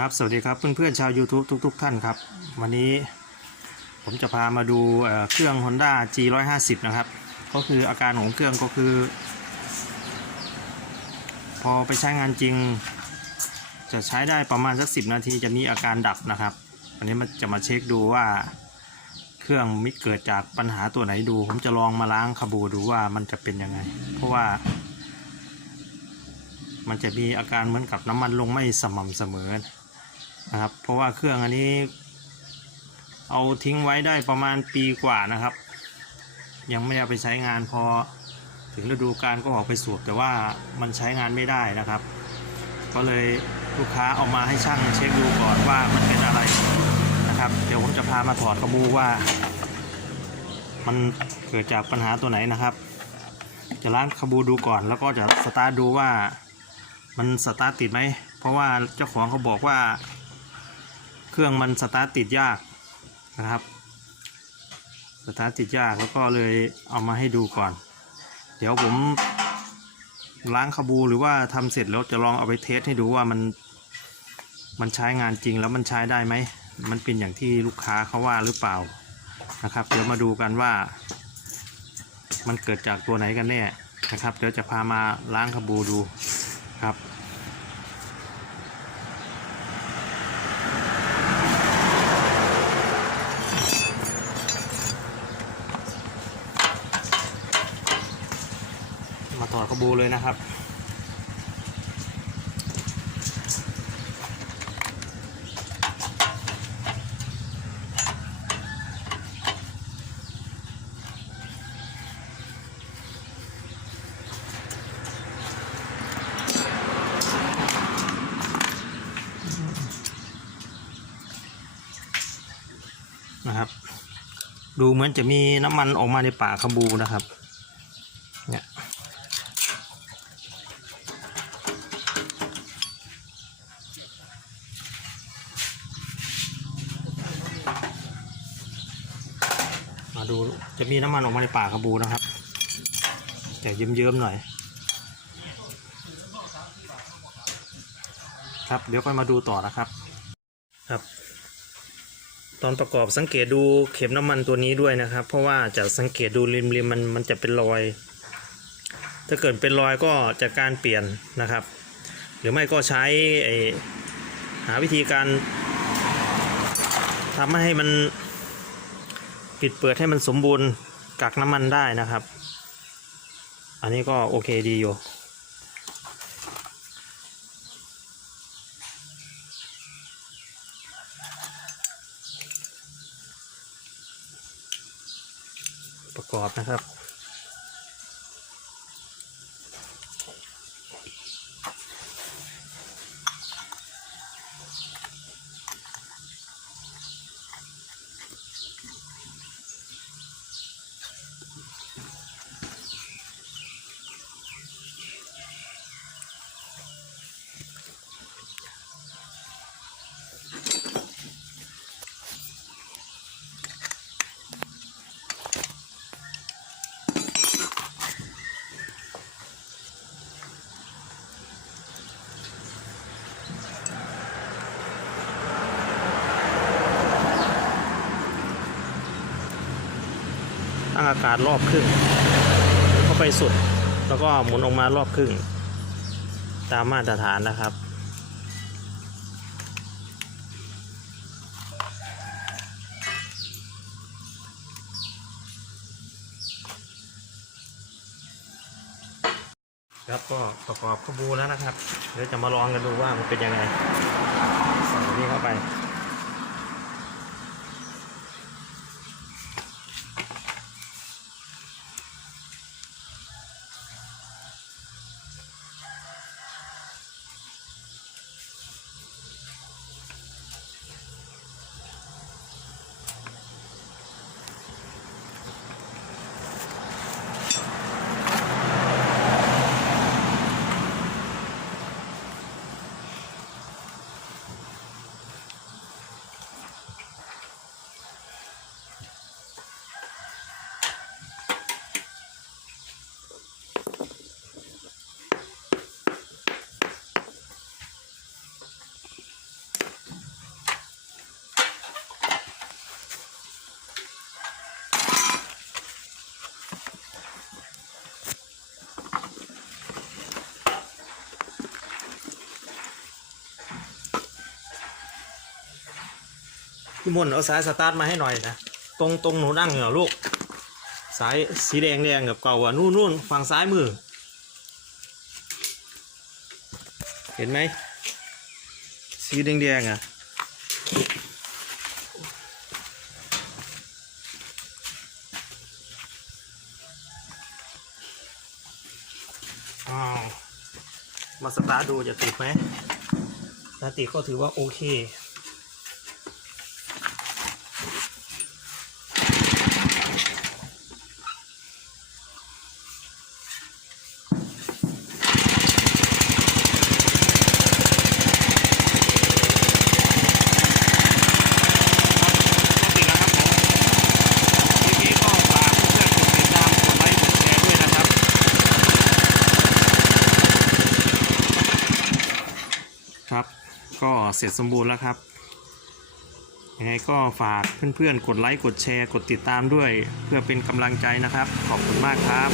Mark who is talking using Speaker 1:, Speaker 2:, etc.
Speaker 1: ครับ สวัสดีครับเพื่อนๆชาว YouTube ทุก ๆ ท่านครับ วันนี้ผมจะพามาดูเอ่อเครื่อง Honda G150 นะครับ ก็คืออาการของเครื่องก็คือ พอไปใช้งานจริง จะใช้ได้ประมาณสักสินาทีจะมีอาการดับนะครับ วันนี้มันจะมาเช็คดูว่า เครื่องมิเกิดจากปัญหาตัวไหนดู ผมจะลองมาล้างคาบูดูว่ามันจะเป็นยังไง เพราะว่ามันจะมีอาการเหมือนกับน้ำมันลงไม่สม่ำเสมอ นะครับ เพราะว่าเครื่องอันนี้ เอาทิ้งไว้ได้ประมาณปีกว่านะครับ ยังไม่ได้เอาไปใช้งานพอถึงฤดูกาลก็ออกไปสูบแต่ว่ามันใช้งานไม่ได้นะครับ ก็เลยลูกค้าเอามาให้ช่างเช็คดูก่อนว่ามันเป็นอะไรนะครับ เดี๋ยวผมจะพามาถอดกระบูว่า มันเกิดจากปัญหาตัวไหนนะครับ จะล้างคาบูดูก่อน แล้วก็จะสตาร์ทดูว่ามันสตาร์ทติดไหมเพราะว่าเจ้าของเขาบอกว่า เครื่องมันสตาร์ทติดยากนะครับ สตาร์ทติดยากแล้วก็เลยเอามาให้ดูก่อน เดี๋ยวผมล้างคาบูหรือว่าทำเสร็จแล้วจะลองเอาไปเทสให้ดูว่ามันมันใช้งานจริงแล้วมันใช้ได้ไหม มันเป็นอย่างที่ลูกค้าเขาว่าหรือเปล่านะครับ เดี๋ยวมาดูกันว่า มันเกิดจากตัวไหนกันแน่นะครับ เดี๋ยวจะพามาล้างคาบูดูครับ อดกระบูเลยนะครับ นะครับ ดูเหมือนจะมีน้ำมันออกมาในปากคาบูนะครับ เนี่ย มา ดูจะมีน้ำมันออกมาในปากคาบูนะครับ แต่เยิ้มๆหน่อย ครับเดี๋ยวไปมาดูต่อนะครับครับ ตอนประกอบสังเกตดูเข็มน้ำมันตัวนี้ด้วยนะครับ เพราะว่าจะสังเกตดูริมริมมันมันจะเป็นรอย ถ้าเกิดเป็นรอยก็จะการเปลี่ยนนะครับ หรือไม่ก็ใช้หาวิธีการทำให้มัน ปิดเปิดให้มันสมบูรณ์กักน้ำมันได้นะครับ อันนี้ก็โอเคดีอยู่ ประกอบนะครับ อากาศรอบครึ่งเข้าไปสุด แล้วก็หมุนออกมารอบครึ่ง ตามมาตรฐานนะครับ ครับก็ประกอบขบูแล้วนะครับ เดี๋ยวจะมาลองกันดูว่ามันเป็นยังไงใส่นี่เข้าไป พี่มนเอาสายสตาร์ทมาให้หน่อยนะ ตรงตรงหนูนั่งเหรอลูก สายสีแดงแดงกับเก่าอะนู่นนู่นฝั่งซ้ายมือ เห็นไหม สีแดงแดงอะมาสตาร์ดูจะติดไหมถ้าติดก็ถือว่าโอเค ก็ติดแล้วครับผมทีนี้ก็ฝากเพื่อนๆกดติดตามกดไลค์กดแชร์ด้วยนะครับ ครับ ก็เสร็จสมบูรณ์แล้วครับยังไงก็ฝากเพื่อนๆ กดไลค์ กดแชร์ กดติดตามด้วย เพื่อเป็นกำลังใจนะครับ ขอบคุณมากครับ